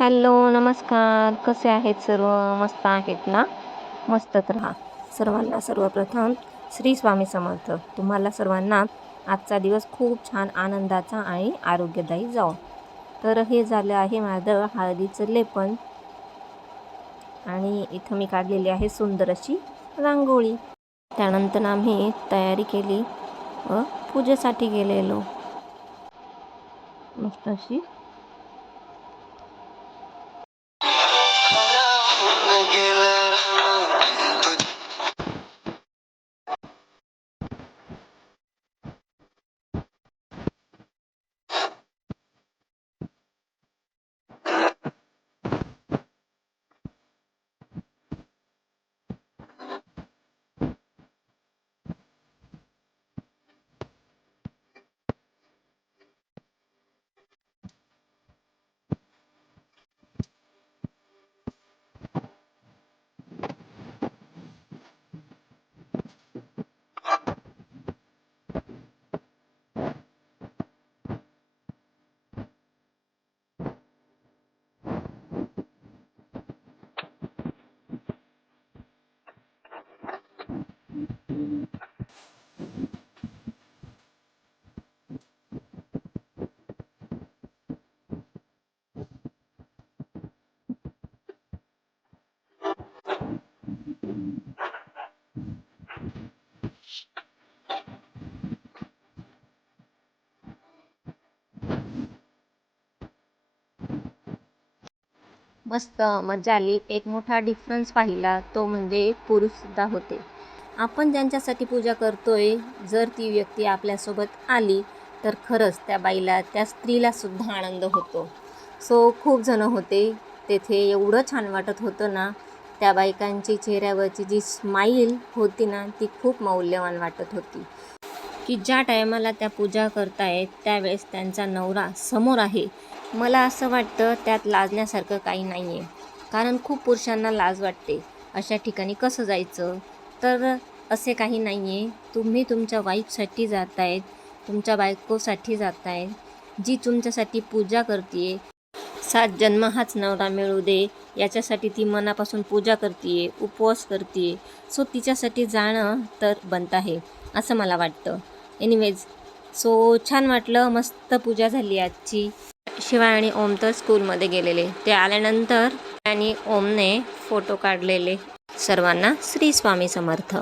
Hello, नमस्कार. कसे आहेत सर्व? मस्त आहेत ना? मस्तच राहा. सर्वांना सर्वप्रथम श्री स्वामी समर्थ. तुम्हाला सर्वांना आजचा दिवस खूप छान आनंदाचा आणि आरोग्यदायी जाओ. तर हे झालं आहे माझं हळदीचं लेपन आणि इथं मी काढलेली आहे सुंदर अशी रांगोळी. त्यानंतर आम्ही तयारी केली व पूजेसाठी गेलेलो. मस्त अशी मस्त मजा आली. एक मोठा डिफरन्स पाहिला तो म्हणजे पुरुषसुद्धा होते. आपण ज्यांच्यासाठी पूजा करतोय, जर ती व्यक्ती आपल्यासोबत आली तर खरंच त्या बाईला, त्या स्त्रीला सुद्धा आनंद होतो. खूप जण होते तेथे. एवढं छान वाटत होतं ना. त्या बायकांची चेहऱ्यावरची जी स्माईल होती ना, ती खूप मौल्यवान वाटत होती. की ज्या टायमाला त्या पूजा करतायत त्यावेळेस त्यांचा नवरा समोर आहे. मला असं वाटतं त्यात लाजण्यासारखं काही नाही आहे. कारण खूप पुरुषांना लाज वाटते. अशा ठिकाणी कसं जायचं? तर असे काही नाही आहे. तुम्ही तुमच्या वाईफसाठी जात आहेत, तुमच्या बायकोसाठी जात आहेत, जी तुमच्यासाठी पूजा करते. 7 जन्म हाच नवरा मिळू दे याच्यासाठी ती मनापासून पूजा करते, उपवास करते. तिच्यासाठी जाणं तर बनत आहे असं मला वाटतं. एनिवेज छान वाटलं. मस्त पूजा झाली आजची. शिवाय आणि ओम तर स्कूलमध्ये गेलेले. ते आल्यानंतर आणि ओमने फोटो काढलेले. सर्वांना श्री स्वामी समर्थ.